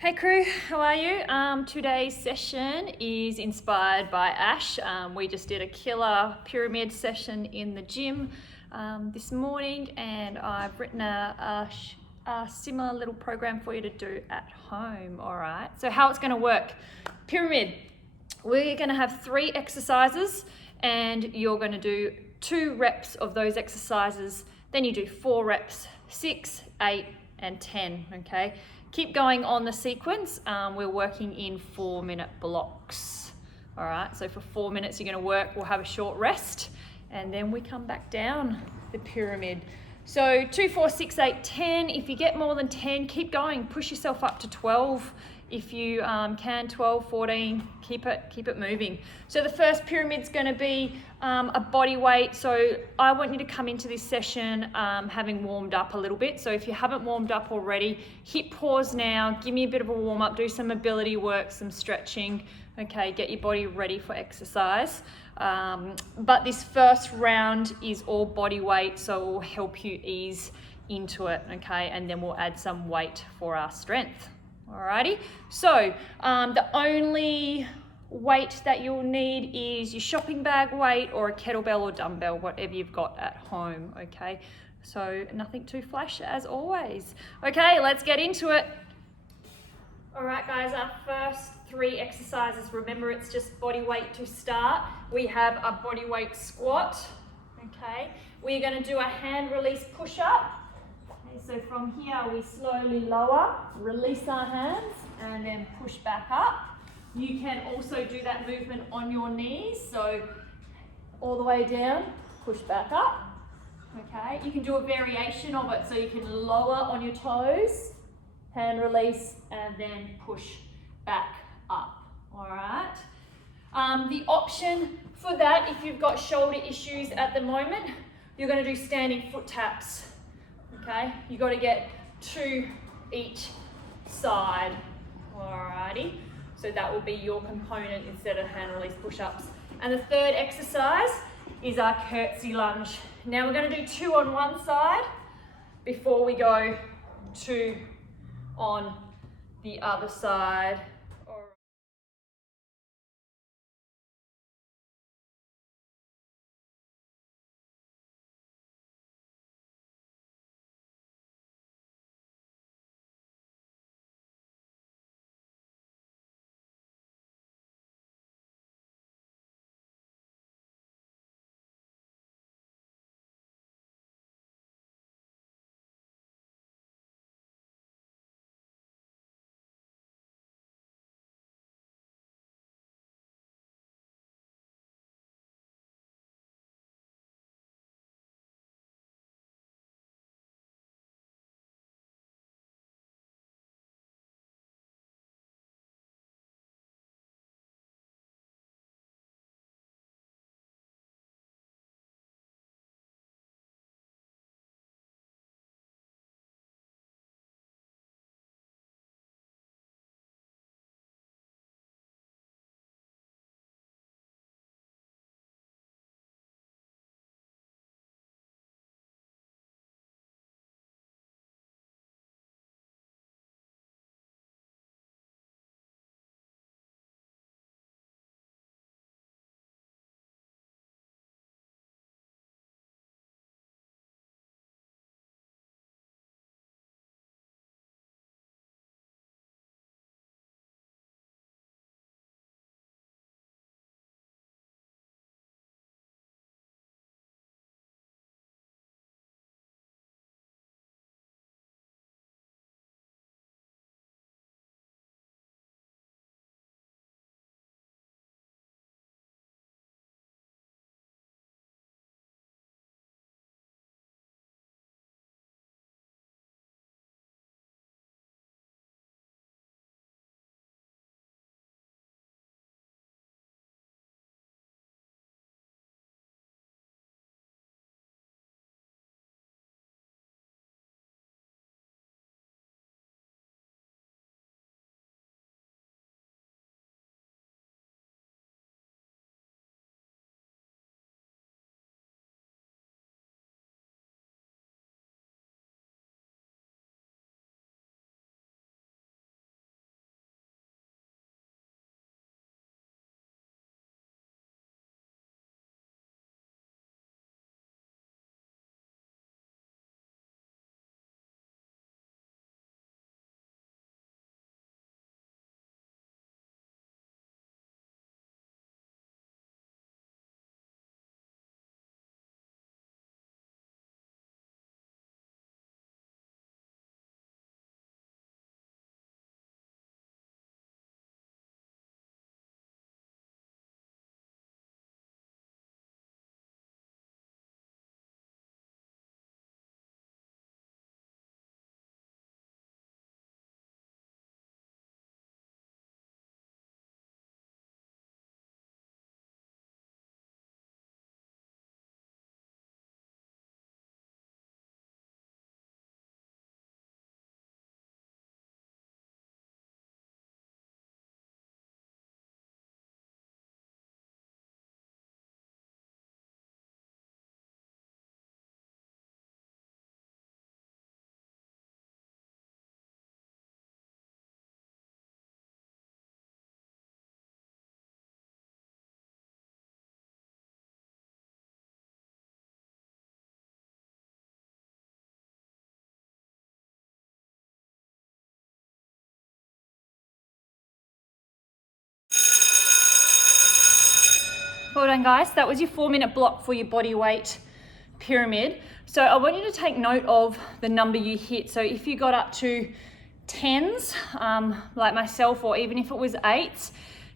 Hey crew, how are you? Today's session is inspired by Ash. We just did a killer pyramid session in the gym this morning, and I've written a similar little program for you to do at home. All right, so how it's going to work. Pyramid, we're going to have 3 exercises and you're going to do 2 reps of those exercises, then you do 4 reps, 6, 8 and 10, okay? Keep going on the sequence. We're working in 4-minute blocks. All right, so for 4 minutes you're gonna work, we'll have a short rest, and then we come back down the pyramid. So 2, 4, 6, 8, 10. If you get more than 10, keep going, push yourself up to 12. If you can, 12, 14, keep it moving. So the first pyramid's gonna be a body weight. So I want you to come into this session having warmed up a little bit. So if you haven't warmed up already, hit pause now, give me a bit of a warm up, do some mobility work, some stretching, okay, get your body ready for exercise. But this first round is all body weight, so it will help you ease into it, okay? And then we'll add some weight for our strength. Alrighty, so the only weight that you'll need is your shopping bag weight or a kettlebell or dumbbell, whatever you've got at home, okay? So nothing too flash as always. Okay, let's get into it. All right guys, our first 3 exercises, remember it's just body weight to start. We have a bodyweight squat, okay? We're gonna do a hand release push-up. Okay, so from here we slowly lower, release our hands and then push back up. You can also do that movement on your knees, so all the way down, push back up. Okay, you can do a variation of it, so you can lower on your toes, hand release, and then push back up. All right. The option for that, if you've got shoulder issues at the moment, you're going to do standing foot taps. Okay, you got to get 2 each side. Alrighty, so that will be your component instead of hand release push-ups. And the third exercise is our curtsy lunge. Now we're going to do 2 on one side before we go 2 on the other side. Well done, guys. That was your 4-minute block for your body weight pyramid. So I want you to take note of the number you hit. So if you got up to 10s, like myself, or even if it was 8s,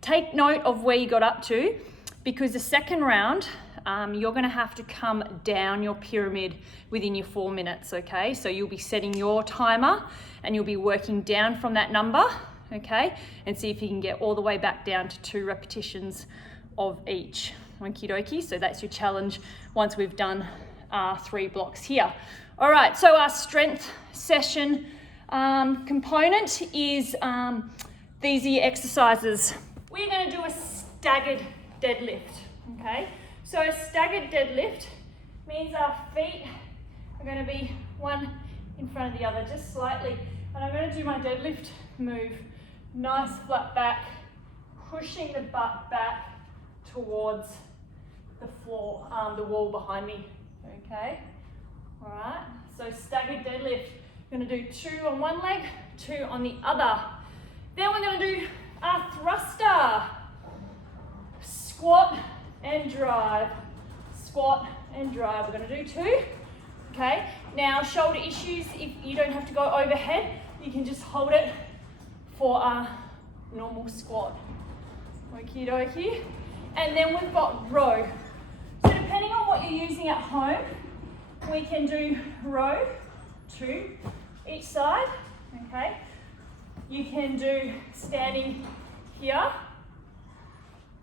take note of where you got up to, because the second round, you're gonna have to come down your pyramid within your 4 minutes, okay? So you'll be setting your timer and you'll be working down from that number, okay? And see if you can get all the way back down to 2 repetitions of each. Okie dokie, so that's your challenge once we've done our 3 blocks here. All right, so our strength session component is these are your exercises. We're gonna do a staggered deadlift, okay? So a staggered deadlift means our feet are gonna be one in front of the other, just slightly. And I'm gonna do my deadlift move. Nice flat back, pushing the butt back towards the floor, the wall behind me, okay? All right, so staggered deadlift. We're gonna do 2 on one leg, 2 on the other. Then we're gonna do our thruster. Squat and drive, squat and drive. We're gonna do 2, okay? Now, shoulder issues, if you don't have to go overhead, you can just hold it for a normal squat. Okie dokie. And then we've got row. So depending on what you're using at home, we can do row, 2 each side, okay? You can do standing here,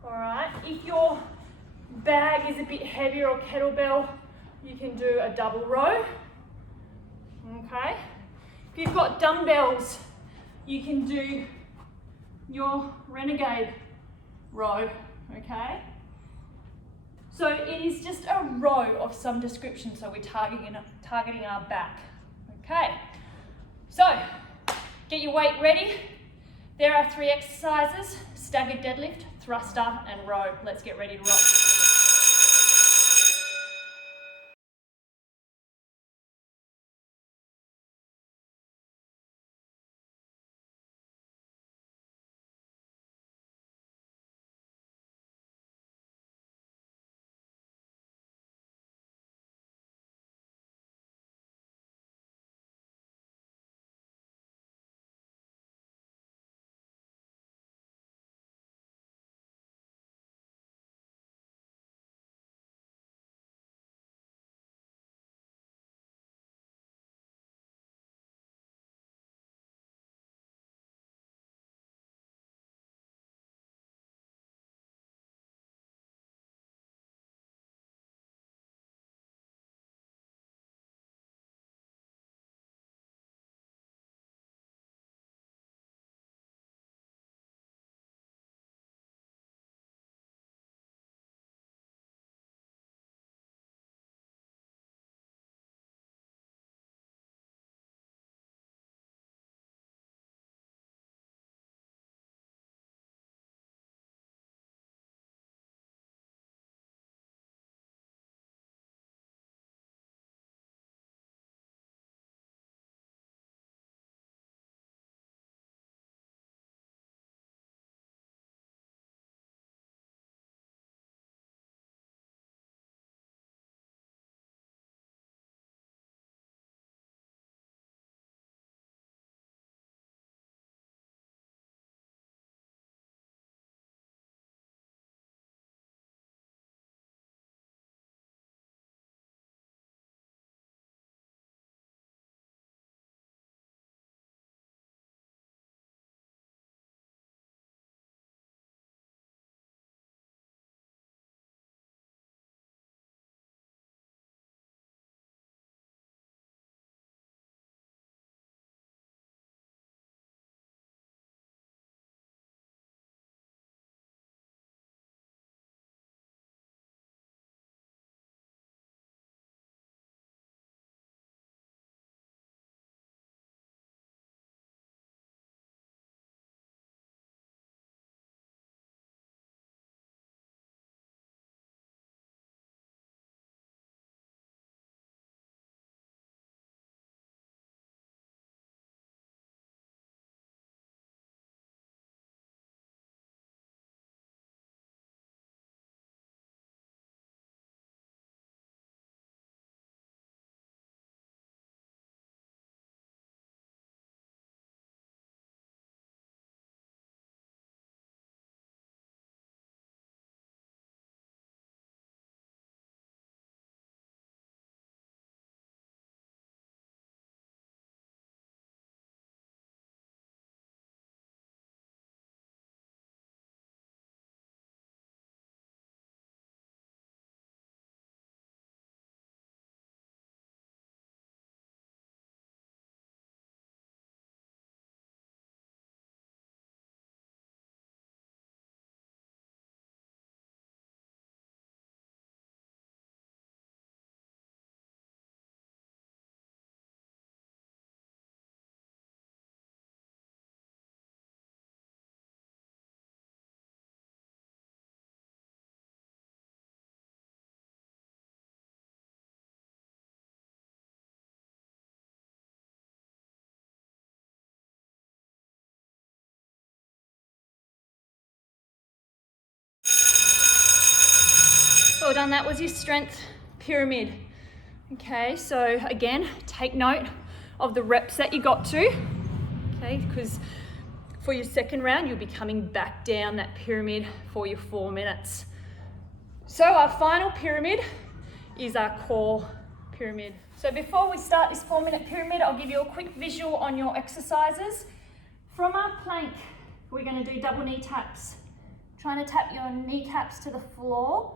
all right? If your bag is a bit heavier or kettlebell, you can do a double row, okay? If you've got dumbbells, you can do your renegade row, okay? So it is just a row of some description, so we're targeting our back, okay? So, get your weight ready. There are 3 exercises: staggered deadlift, thruster, and row. Let's get ready to rock. down. That was your strength pyramid. Okay, so again, take note of the reps that you got to, okay, because for your second round, you'll be coming back down that pyramid for your 4 minutes. So our final pyramid is our core pyramid. So before we start this 4-minute pyramid, I'll give you a quick visual on your exercises. From our plank, we're going to do double knee taps. Trying to tap your kneecaps to the floor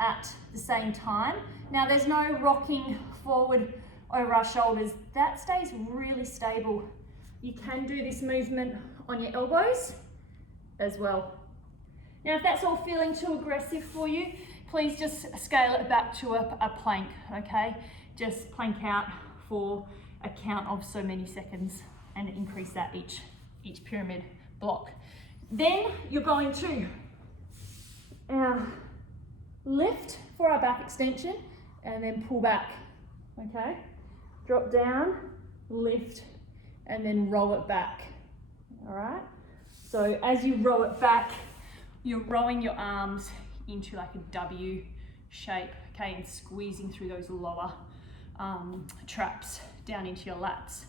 at the same time. Now there's no rocking forward over our shoulders. That stays really stable. You can do this movement on your elbows as well. Now if that's all feeling too aggressive for you, please just scale it back to a plank, okay? Just plank out for a count of so many seconds and increase that each pyramid block. Then you're going to lift for our back extension and then pull back, okay? Drop down, lift, and then roll it back, all right? So as you roll it back, you're rolling your arms into like a W shape, okay, and squeezing through those lower traps down into your lats.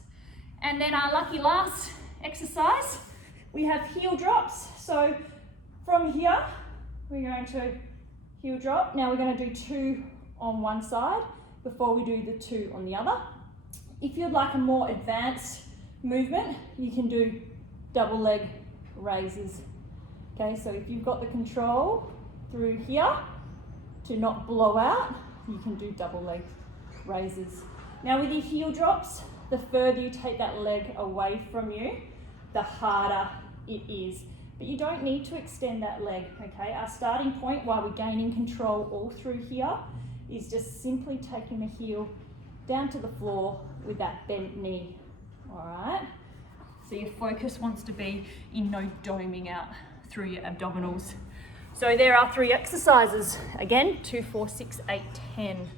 And then our lucky last exercise, we have heel drops. So from here, we're going to heel drop. Now we're going to do 2 on one side before we do the 2 on the other. If you'd like a more advanced movement, you can do double leg raises. Okay, so if you've got the control through here to not blow out, you can do double leg raises. Now with your heel drops, the further you take that leg away from you, the harder it is. But you don't need to extend that leg, okay? Our starting point while we're gaining control all through here is just simply taking the heel down to the floor with that bent knee, all right? So your focus wants to be in no doming out through your abdominals. So there are 3 exercises. Again, 2, 4, 6, 8, 10.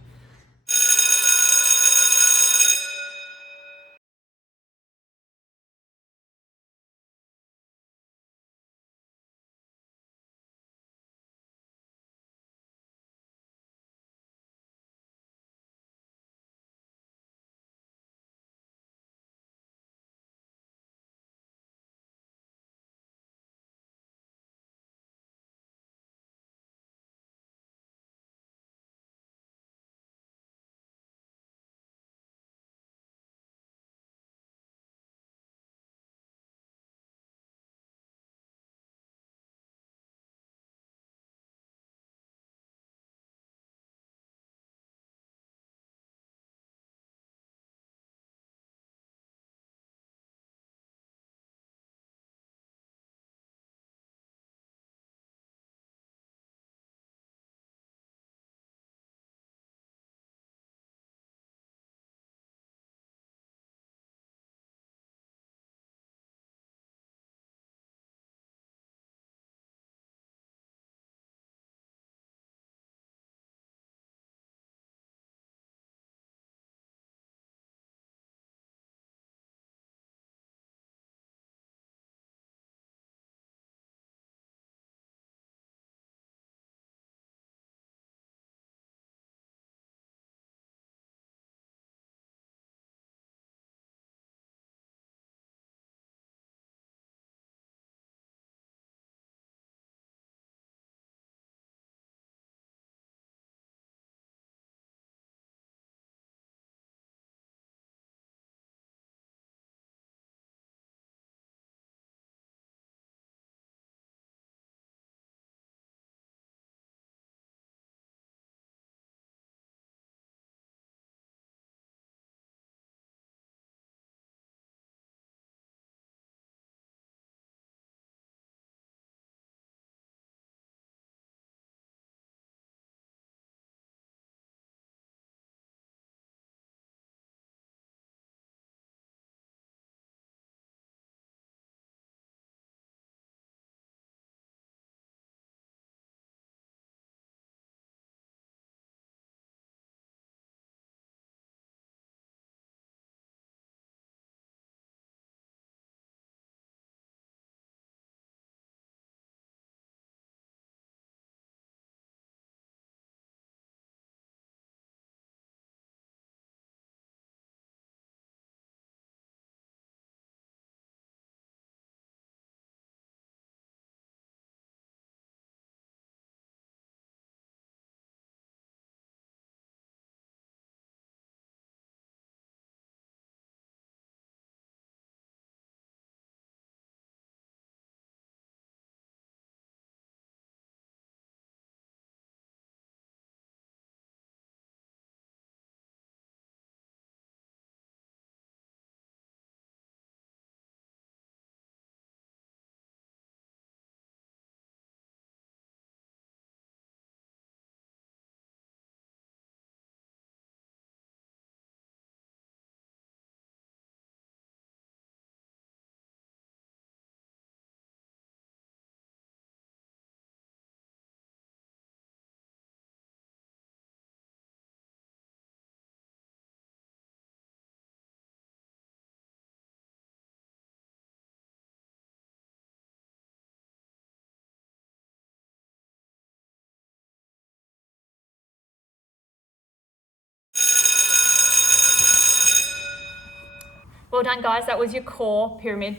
Well done, guys. That was your core pyramid.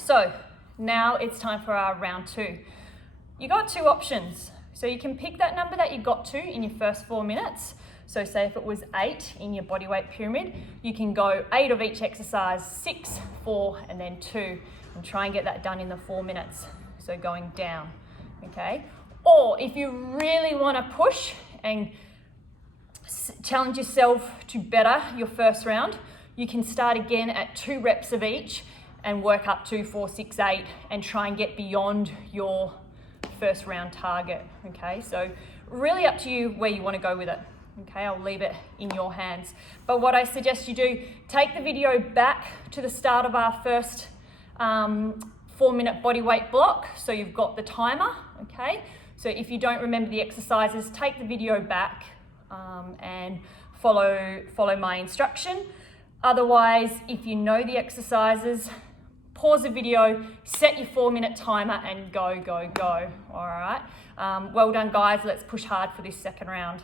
So now it's time for our round 2. You got 2 options. So you can pick that number that you got to in your first 4 minutes. So say if it was 8 in your bodyweight pyramid, you can go 8 of each exercise, 6, 4, and then 2, and try and get that done in the 4 minutes. So going down, okay? Or if you really want to push and challenge yourself to better your first round, you can start again at 2 reps of each and work up to 4, 6, 8 and try and get beyond your first round target, okay? So really up to you where you want to go with it, okay? I'll leave it in your hands. But what I suggest you do, take the video back to the start of our first 4-minute body weight block, so you've got the timer, okay? So if you don't remember the exercises, take the video back and follow my instruction. Otherwise, if you know the exercises, pause the video, set your 4-minute timer and go, go, go, all right? Well done, guys. Let's push hard for this second round.